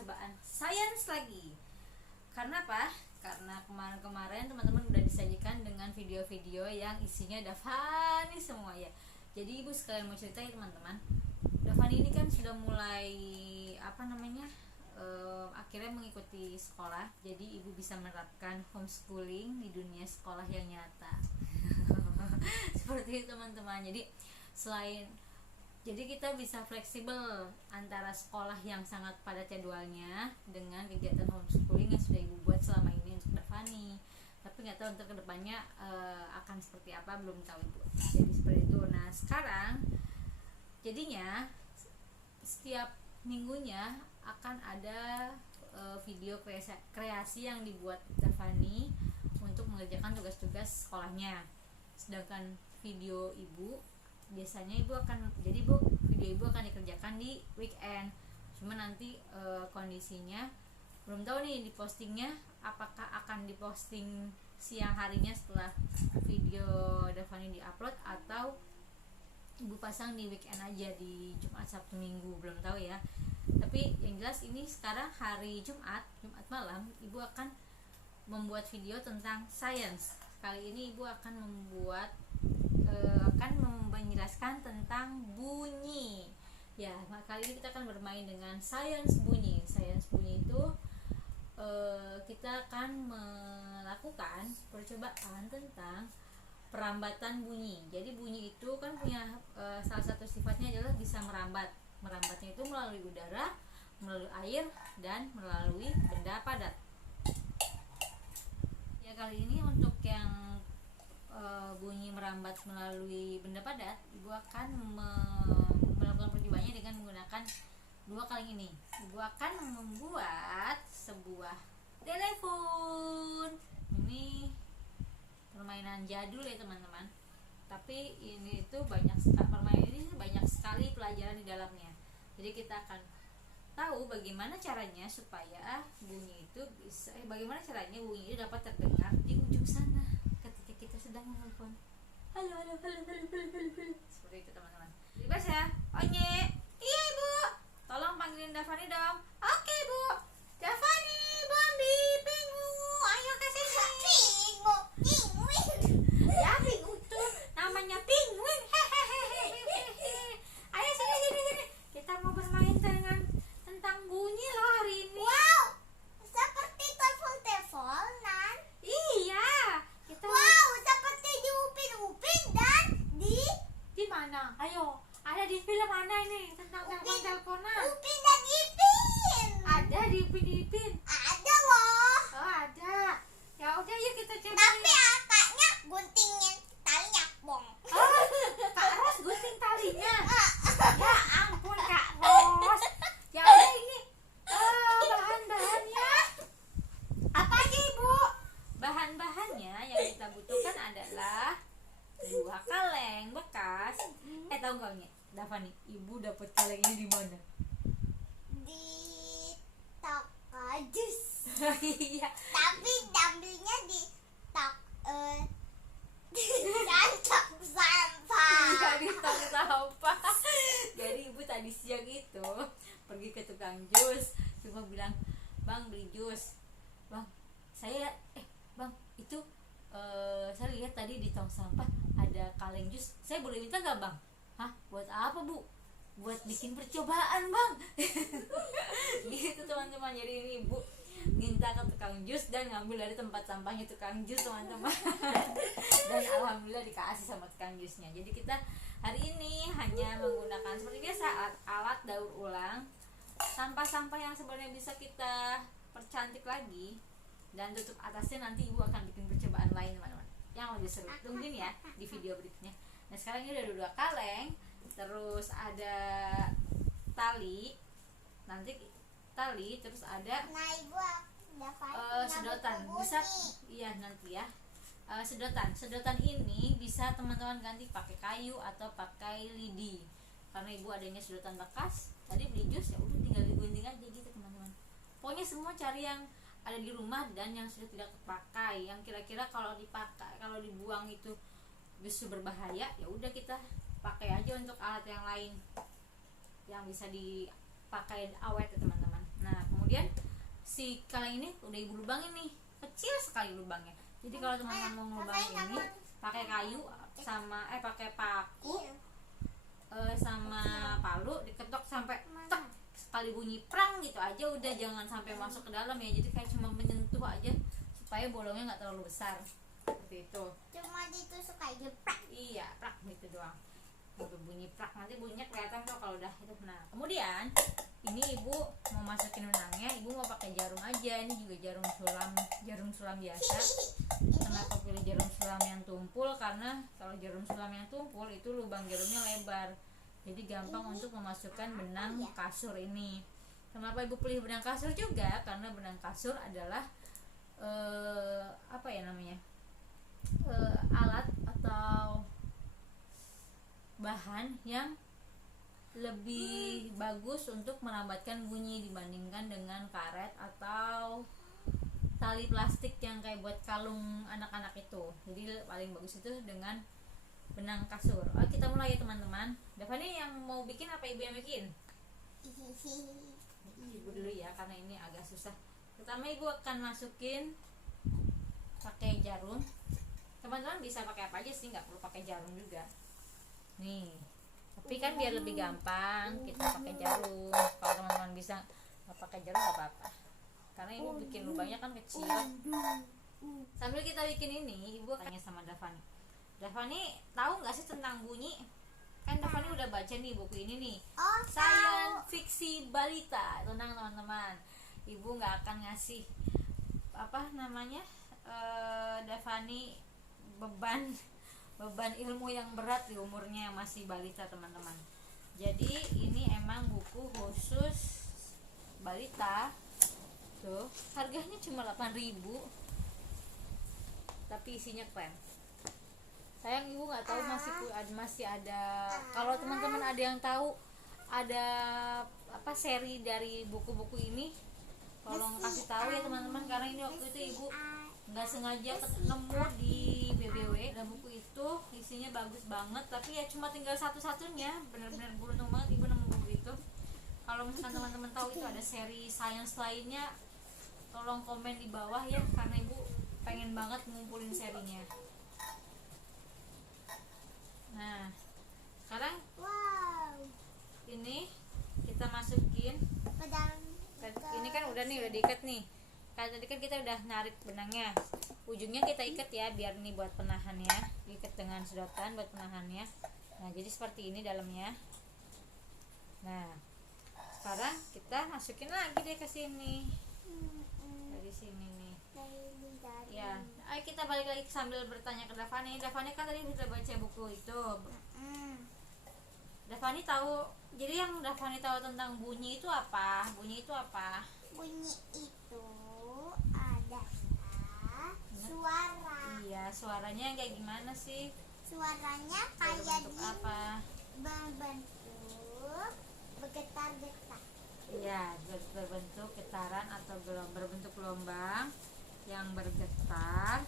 percobaan sains lagi. Karena apa? Karena kemarin-kemarin teman-teman udah disajikan dengan video-video yang isinya Davani semua ya. Jadi ibu sekalian mau cerita ya teman-teman. Davani ini kan sudah mulai akhirnya mengikuti sekolah. Jadi ibu bisa menerapkan homeschooling di dunia sekolah yang nyata. Seperti itu teman-teman. Jadi kita bisa fleksibel antara sekolah yang sangat padat jadwalnya dengan kegiatan homeschooling yang sudah ibu buat selama ini untuk Davani. Tapi nggak tahu untuk kedepannya akan seperti apa, belum tahu ibu. Jadi seperti itu. Nah sekarang jadinya setiap minggunya akan ada video kreasi yang dibuat Davani untuk mengerjakan tugas-tugas sekolahnya. Sedangkan video ibu biasanya video ibu akan dikerjakan di weekend. Cuma nanti kondisinya belum tahu nih di postingnya apakah akan diposting siang harinya setelah video Davani diupload atau ibu pasang di weekend aja di Jumat, Sabtu, Minggu, belum tahu ya. Tapi yang jelas ini sekarang hari Jumat malam ibu akan membuat video tentang sains. Kali ini ibu akan menjelaskan tentang bunyi. Ya, kali ini kita akan bermain dengan sains bunyi. Sains bunyi itu kita akan melakukan percobaan tentang perambatan bunyi. Jadi bunyi itu kan punya salah satu sifatnya adalah bisa merambat. Merambatnya itu melalui udara, melalui air, dan melalui benda padat. Ya, kali ini untuk yang bunyi merambat melalui benda padat, ibu akan melakukan percobaannya dengan menggunakan dua kaleng ini. Ibu akan membuat sebuah telepon. Ini permainan jadul ya teman-teman. Tapi ini itu permainan ini banyak sekali pelajaran di dalamnya. Jadi kita akan tahu bagaimana caranya supaya bunyi itu bagaimana caranya bunyi itu dapat terdengar di ujung sana ketika kita sedang menelpon. Halo. Seperti itu teman-teman. Bebas ya. Onye. Iya ibu. Tolong panggilin Davani dong. Oke bu. Davani, Bondi, Pingu. Ayo ke sini. Pinguin. Ya Pingu tuh namanya Pinguin. Ayo sini. Kita mau bermain tentang bunyi loh hari ini. Wow, seperti telepon-teleponan. Iya. Wow, seperti di Upin dan di mana? Ayo, ada di film mana ini tentang telepon-teleponan? Upin dan Ipin. Ada di Upin. Ada loh. Oh, ada. Ya udah yuk kita coba. Tapi kakaknya guntingin talinya, bong. Oh, Kak Ros gunting talinya. Ya ampun Kak Ros. Ya udah ini bahan-bahannya. Apa aja Ibu? Bahan-bahannya yang kita butuhkan adalah dua kaleng bekas. Tahu nggak nih, Davani, ibu dapat kaleng ini di mana? Di toko jus. Iya. Tapi ambilnya di tong sampah. Iya, di tong sampah. Jadi ibu tadi siang itu pergi ke tukang jus, cuma bilang, "Bang, beli jus." "Bang, Bang, itu saya lihat tadi di tong sampah ada kaleng jus. Saya boleh minta nggak Bang?" "Hah, buat apa Bu?" "Buat bikin percobaan Bang." Gitu teman-teman. Jadi ini ibu minta ke tukang jus dan ngambil dari tempat sampahnya tukang jus teman-teman. Dan alhamdulillah dikasih sama tukang jusnya. Jadi kita hari ini hanya menggunakan seperti biasa alat daur ulang sampah-sampah yang sebenarnya bisa kita percantik lagi, dan tutup atasnya nanti ibu akan bikin percobaan lain teman-teman yang lebih seru. Tungguin ya di video berikutnya. Nah sekarang ini udah dua kaleng, terus ada tali, terus ada Nah ibu sedotan. Bisa iya nanti ya. Sedotan ini bisa teman-teman ganti pakai kayu atau pakai lidi. Karena ibu adanya sedotan bekas, tadi beli jus ya udah tinggal digunting aja gitu teman-teman. Pokoknya semua cari yang ada di rumah dan yang sudah tidak terpakai, yang kira-kira kalau dibuang itu justru berbahaya, ya udah kita pakai aja untuk alat yang lain yang bisa dipakai awet ya teman-teman. Nah kemudian kemudian si kaleng ini udah ibu lubangin nih, kecil sekali lubangnya. Jadi kalau teman-teman mau ngelubangin ini pakai kayu sama pakai paku sama palu, diketok sampai tek, sekali bunyi prang gitu aja udah, jangan sampai masuk ke dalam ya. Jadi kayak cuma menyentuh aja supaya bolongnya nggak terlalu besar, seperti itu. Cuma ditusuk aja prak. Iya, prak gitu doang. Udah bunyi prak, nanti bunyinya kelihatan kok kalau udah itu. Nah kemudian ini ibu mau masukin benangnya, ibu mau pakai jarum aja. Ini juga jarum sulam biasa. Kenapa pilih jarum sulam yang tumpul? Karena kalau jarum sulam yang tumpul itu lubang jarumnya lebar, jadi gampang untuk memasukkan benang kasur ini. Kenapa ibu pilih benang kasur juga? Karena benang kasur adalah apa ya namanya, alat atau bahan yang lebih bagus untuk merambatkan bunyi dibandingkan dengan karet atau tali plastik yang kayak buat kalung anak-anak itu. Jadi paling bagus itu dengan benang kasur. Kita mulai ya teman-teman. Davani yang mau bikin apa ibu yang bikin? Ibu dulu ya, karena ini agak susah. Pertama ibu akan masukin pakai jarum. Teman-teman bisa pakai apa aja sih, nggak perlu pakai jarum juga. Nih, tapi kan biar lebih gampang kita pakai jarum. Kalau teman-teman bisa nggak pakai jarum nggak apa-apa, karena ibu bikin lubangnya kan kecil. Sambil kita bikin ini, ibu tanya sama Davani. Davani tahu nggak sih tentang bunyi? Kan Davani udah baca nih buku ini nih, Science Fiksi Balita. Tenang teman-teman, ibu nggak akan ngasih apa namanya Davani beban ilmu yang berat di umurnya yang masih balita teman-teman. Jadi ini emang buku khusus balita. Tuh, harganya cuma 8.000, tapi isinya keren. Sayang ibu nggak tahu masih ada. Kalau teman-teman ada yang tahu ada apa seri dari buku-buku ini, tolong kasih tahu ya teman-teman, karena ini waktu itu ibu nggak sengaja ketemu di BBW. Dan buku itu isinya bagus banget, tapi ya cuma tinggal satu-satunya. Benar-benar beruntung banget ibu nemu buku itu. Kalau misalkan teman-teman tahu itu ada seri science lainnya, tolong komen di bawah ya, karena ibu pengen banget ngumpulin serinya. Nah sekarang ini kita masukin ini kan udah diikat nih. Kalau tadi kan kita udah narik benangnya, ujungnya kita ikat ya, biar nih buat penahannya, diikat dengan sedotan buat penahannya. Nah jadi seperti ini dalamnya. Nah sekarang kita masukin lagi deh ke sini, dari sini nih ya. Ayo kita balik lagi sambil bertanya ke Davani. Davani kan tadi sudah baca buku itu. Davani tahu, jadi yang Davani tahu tentang bunyi itu apa? Bunyi itu apa? Bunyi itu adalah suara. Iya, suaranya kayak gimana sih? Suaranya kayak Berbentuk apa? berbentuk bergetar-getar. Iya, berbentuk getaran atau berbentuk gelombang yang bergetar.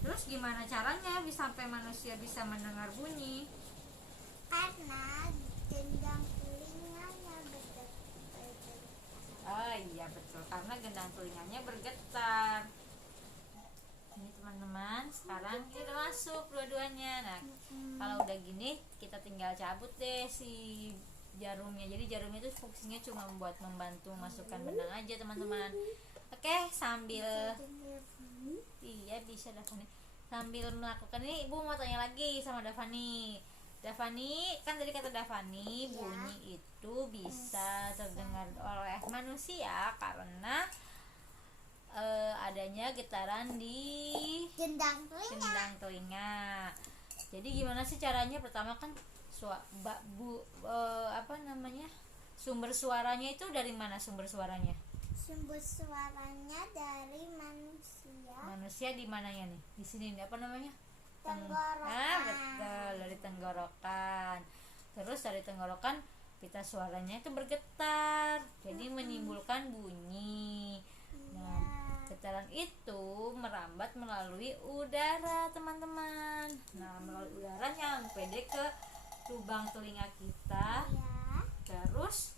Terus gimana caranya sampai manusia bisa mendengar bunyi? Karena gendang telinganya bergetar. Oh iya betul, karena gendang telinganya bergetar. Ini teman-teman, sekarang kita udah masuk dua-duanya. Nah kalau udah gini kita tinggal cabut deh si jarumnya. Jadi jarumnya itu fungsinya cuma membantu masukkan benang aja teman-teman. Oke, sambil iya bisa Davani. Sambil melakukan ini ibu mau tanya lagi sama Davani. Davani, kan tadi kata Davani bunyi itu bisa terdengar oleh manusia karena adanya getaran di Gendang telinga. Jadi gimana sih caranya? Pertama kan sumber suaranya itu dari mana sumber suaranya? Sumber suaranya dari manusia. Manusia di mananya nih? Di sini nih, apa namanya? Tenggorokan. Betul, dari tenggorokan. Terus dari tenggorokan pita suaranya itu bergetar, jadi menimbulkan bunyi. Nah, getaran itu merambat melalui udara teman-teman. Nah melalui udara nyampe deh ke lubang telinga kita, Ya. terus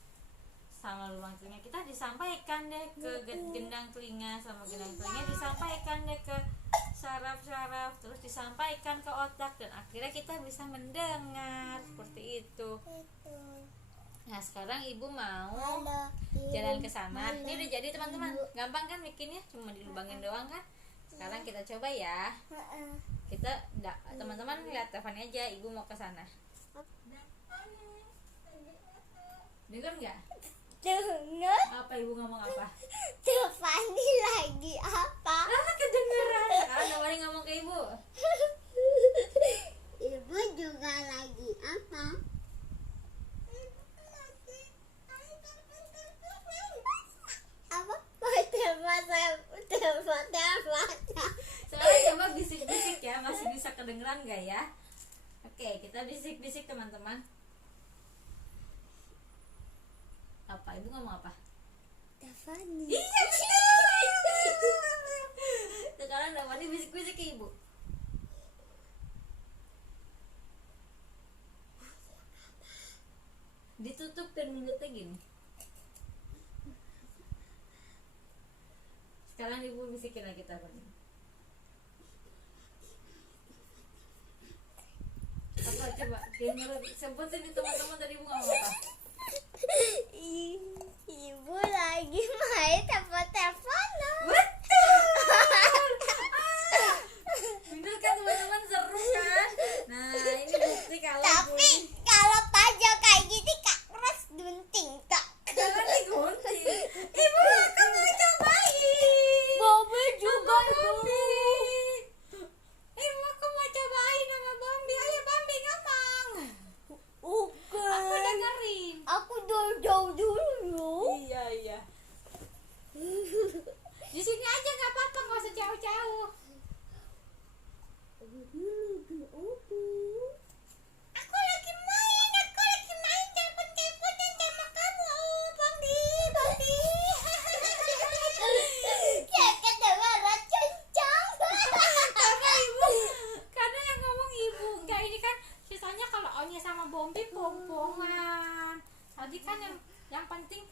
sama lubang telinga kita disampaikan deh ke gendang telinga, sama gendang telinga disampaikan deh ke saraf-saraf, terus disampaikan ke otak, dan akhirnya kita bisa mendengar seperti itu. Nah sekarang ibu mau jalan ke sana. Ini udah jadi teman-teman, gampang kan bikinnya, cuma dilubangin doang kan. Sekarang kita coba ya. Kita teman-teman lihat teleponnya aja, ibu mau ke sana. Dengar nggak? Dengar. Apa ibu ngomong apa? Devani lagi apa? Kedengeran. Sekarang Devani ngomong ke ibu. Ibu juga lagi apa? Apa? Sekarang coba bisik-bisik ya, masih bisa kedengeran nggak ya? Oke, kita bisik-bisik teman-teman. Apa ibu ngomong apa? Devani. Iya betul. Sekarang Devani bisik-bisik ke ibu. Ditutup dan mulutnya gini. Sekarang ibu bisikin lagi Devani. Apa coba? Denger, sebutin nih teman-teman tadi ibu ngomong apa? Ibu lagi main telepon-teleponan. Bener kan teman-teman, seru kan? Nah ini bukti kalau Tapi kalau pajak kayak gini kak keras gunting tak. jangan digunting. Ibu akan mau cobain. Bobi juga Bambi. Ibu aku mau cobain sama Bambi. Ayo Bambi ngomong. Oke. Aku dengerin. Aku jauh dulu. Iya. Di sini aja nggak apa-apa, nggak usah jauh-jauh. Aku lagi main telepon-teleponan sama kamu, Bambi. Ya kedengaran kencang. Karena yang ngomong ibu, enggak ini kan sisanya kalau Onya sama Bombi pompongan. Tadi kan yang penting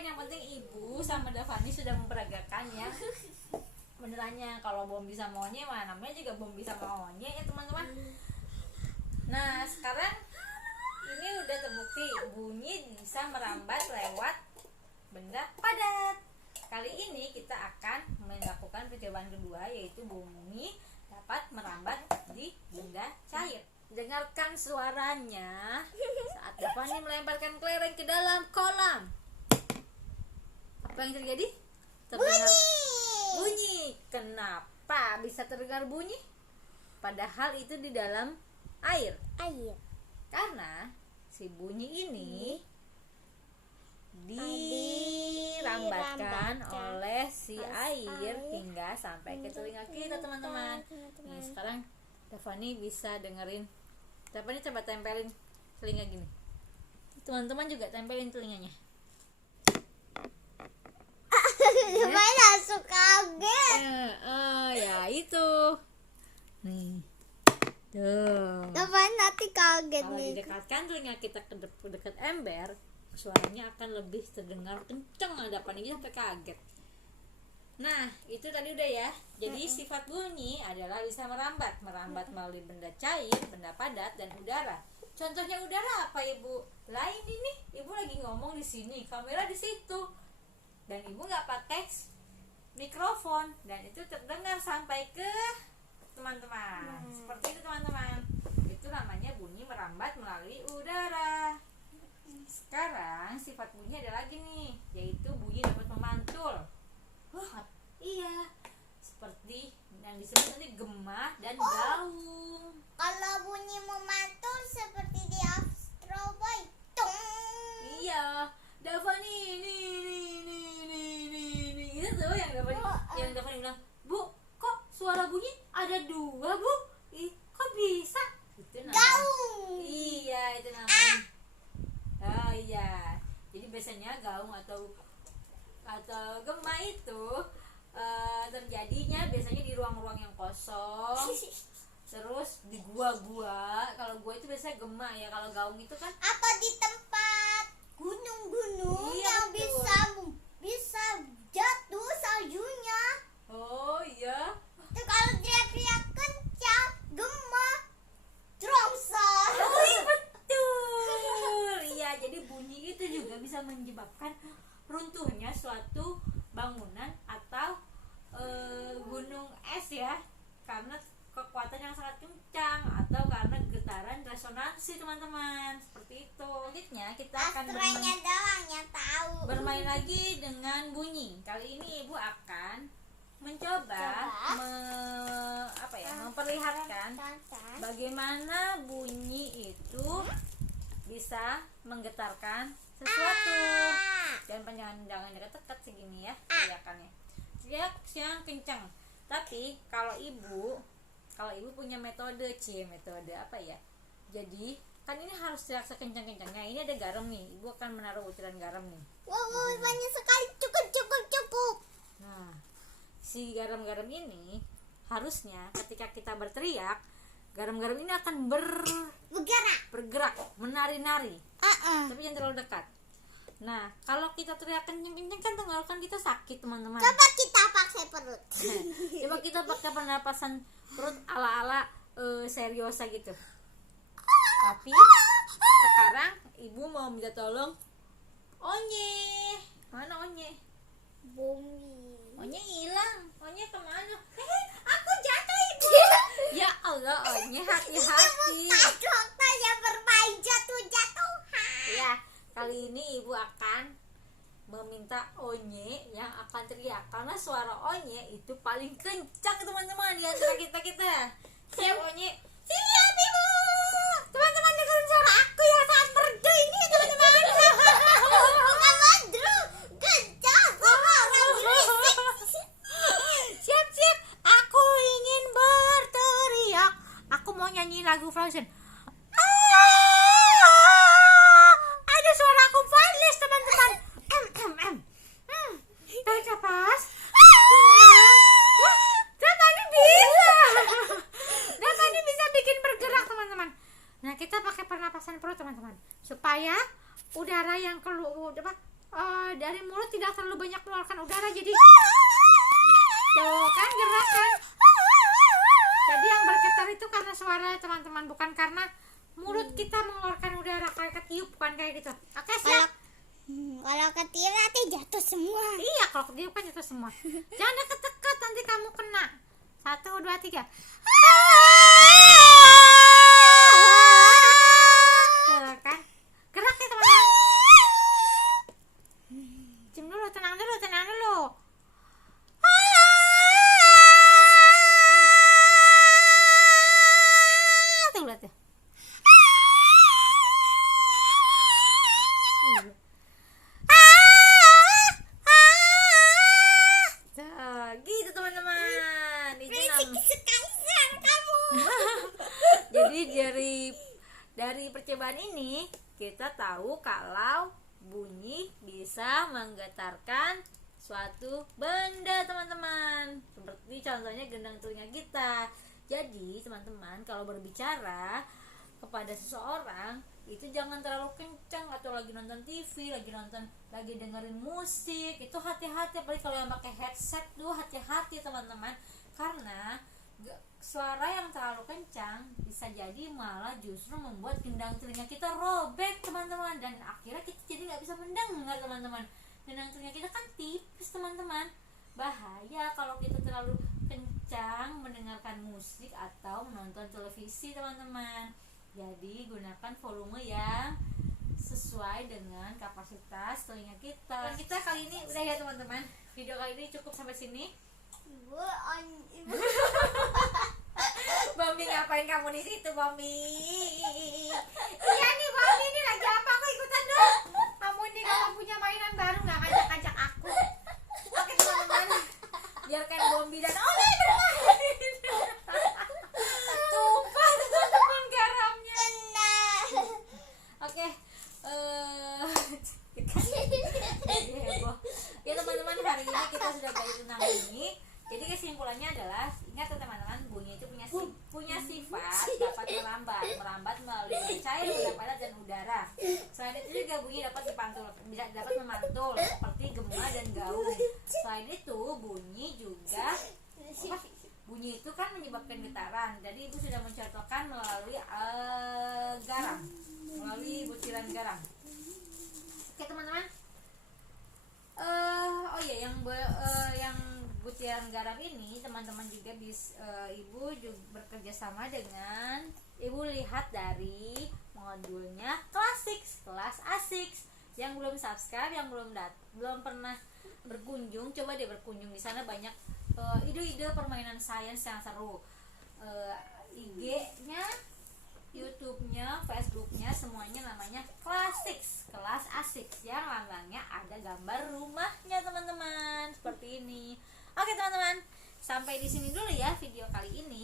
yang penting ibu sama Devani sudah memperagakan ya. Benerannya kalau Bombi sama Onya mah namanya juga Bombi sama Onya ya teman-teman. Nah sekarang ini udah terbukti bunyi bisa merambat lewat benda padat. Kali ini kita akan melakukan percobaan kedua, yaitu bunyi dapat merambat di benda cair. Dengarkan suaranya saat Devani melemparkan kelereng ke dalam kolam. Apa yang terjadi? Terdengar bunyi. Kenapa bisa terdengar bunyi? Padahal itu di dalam air. Karena si bunyi ini dirambatkan oleh si air hingga sampai ke telinga kita teman-teman. Nih sekarang Devani bisa dengerin. Devani coba tempelin telinga gini. Teman-teman juga tempelin telinganya. Supaya langsung kaget. Ya itu. Nih. Tuh. Supaya nanti kaget Kalau nih. didekatkan telinga kita ke dekat ember, suaranya akan lebih terdengar kenceng. Ada ini sampai kaget. Nah itu tadi udah ya. Jadi sifat bunyi adalah bisa merambat melalui benda cair, benda padat, dan udara. Contohnya udara apa ibu? Lain ini ibu lagi ngomong di sini, kamera di situ, dan ibu nggak pakai mikrofon, dan itu terdengar sampai ke teman-teman. Seperti itu teman-teman. Itu namanya bunyi merambat melalui udara. Sekarang sifat bunyi ada lagi nih, yaitu bunyi dapat memantul. Iya, seperti yang disebut nanti gema dan gaung. Kalau bunyi memantul seperti di Astro Boy. Tung. Iya, Devani nih. Itu tuh yang Devani bilang, "Bu, kok suara bunyi ada dua, Bu? Kok bisa?" Itu namanya Gaung. Iya, itu namanya. Oh iya. Jadi biasanya gaung atau gema itu terjadinya biasanya di ruang-ruang yang kosong, terus di gua. Kalau gua itu biasanya gema ya, kalau gaung itu kan Apa di tempat gunung-gunung Iya, yang betul. bisa jatuh saljunya. Oh iya. Itu kalau teriak-teriak kencang, gempa, longsor. Oh iya betul. Iya, jadi bunyi itu juga bisa menyebabkan runtuhnya suatu bangunan atau gunung es ya, karena kekuatan yang sangat kencang atau karena getaran resonansi teman-teman. Seperti itu. Selanjutnya kita akan Astronya doang yang tahu. bermain lagi dengan bunyi. Kali ini ibu akan mencoba memperlihatkan bagaimana bunyi itu bisa menggetarkan sesuatu. Jangan dekat-dekat segini ya teriakannya. Teriak yang kencang. Tapi kalau ibu punya metode metode apa ya? Jadi kan ini harus teriak sekencang-kencangnya. Ini ada garam nih. Ibu akan menaruh butiran garam nih. Wow, banyak sekali. Cukup. Nah, si garam-garam ini harusnya ketika kita berteriak, garam-garam ini akan bergerak, menari-nari. Tapi jangan terlalu dekat. Nah, kalau kita teriak kenceng-kenceng kan tenggorokan kita sakit, teman-teman. Coba kita pakai perut. Coba kita pakai pernapasan perut ala-ala seriosa gitu. Tapi sekarang ibu mau minta tolong Onye. Mana Onye? Bumi. Onye hilang. Onye kemana? Aku jatuh ibu. Ya Allah, Onye hati-hati. Dokter yang bermain jatuh-jatuhan. Ya, kali ini ibu akan meminta Onye yang akan teriak karena suara Onye itu paling kencang teman-teman di antara kita. Siap Onye? Siap ibu. Teman-teman dengerin suara aku yang sangat merdu ini teman-teman. Bukan mandru, kencang sama orang berisik. Siap. Aku ingin berteriak. Aku mau nyanyi lagu Frozen. Ada suara aku Failes teman-teman. Tarik nafas. Kenapa ini bisa bikin bergerak teman-teman. Nah, kita pakai pernapasan perut teman-teman supaya udara yang keluar dari mulut tidak terlalu banyak mengeluarkan udara, jadi tuh kan gerak kan. Jadi yang bergetar itu karena suara teman-teman, bukan karena mulut kita mengeluarkan udara kayak ketiup, bukan kayak gitu. Oke, siap. Kalau ketiup nanti jatuh semua. Iya, kalau ketiup kan itu semua. Jangan deket-deket, nanti kamu kena. 1, 2, 3. Tuh kan, gerak ya teman-teman. Diam dulu, tenang dulu. Tuh lihat ya. Gitu teman-teman. Itu Berisik sekali suara kamu. Jadi dari percobaan ini kita tahu kalau bunyi bisa menggetarkan suatu benda teman-teman. Seperti contohnya gendang telinga kita. Jadi teman-teman kalau berbicara kepada seseorang itu jangan terlalu kencang, atau lagi nonton TV, lagi dengerin musik, itu hati-hati. Apalagi kalau yang pakai headset tuh hati-hati teman-teman, karena suara yang terlalu kencang bisa jadi malah justru membuat gendang telinga kita robek teman-teman, dan akhirnya kita jadi nggak bisa mendengar teman-teman. Gendang telinga kita kan tipis teman-teman, bahaya kalau kita terlalu kencang mendengarkan musik atau menonton televisi teman-teman. Jadi gunakan volume yang sesuai dengan kapasitas telinga kita. Dan kita kali ini udah ya teman-teman. Video kali ini cukup sampai sini. Ibu. Bombi, ngapain kamu di situ, Bombi? Iya nih Bombi, ini lagi apa? Aku ikutan dong. Kamu ini kalau punya mainan baru nggak ngajak-ngajak aku. Oke teman-teman, biarkan Bombi dan Oli bermain. Tumpah teman-teman garamnya. Oke, heboh. Ya teman-teman, hari ini kita sudah belajar tentang bunyi. Jadi kesimpulannya adalah, ingat teman-teman, bunyi itu punya punya sifat dapat merambat melalui cair, benda padat dan udara. Selain itu juga bunyi dapat dapat memantul seperti gema dan gaung. Selain itu bunyi itu kan menyebabkan getaran. Jadi ibu sudah mencontohkan melalui melalui butiran garam. Oke teman-teman. Oh iya, yang butiran garam ini teman-teman juga ibu juga bekerja sama dengan ibu lihat dari modulnya kelas A6. Yang belum subscribe, yang belum pernah berkunjung, coba deh berkunjung. Di sana banyak ide-ide permainan sains yang seru. IG-nya, YouTube-nya, Facebook-nya semuanya namanya kelas A6 yang lambangnya ada gambar rumahnya teman-teman seperti ini. Oke teman-teman, sampai di sini dulu ya video kali ini.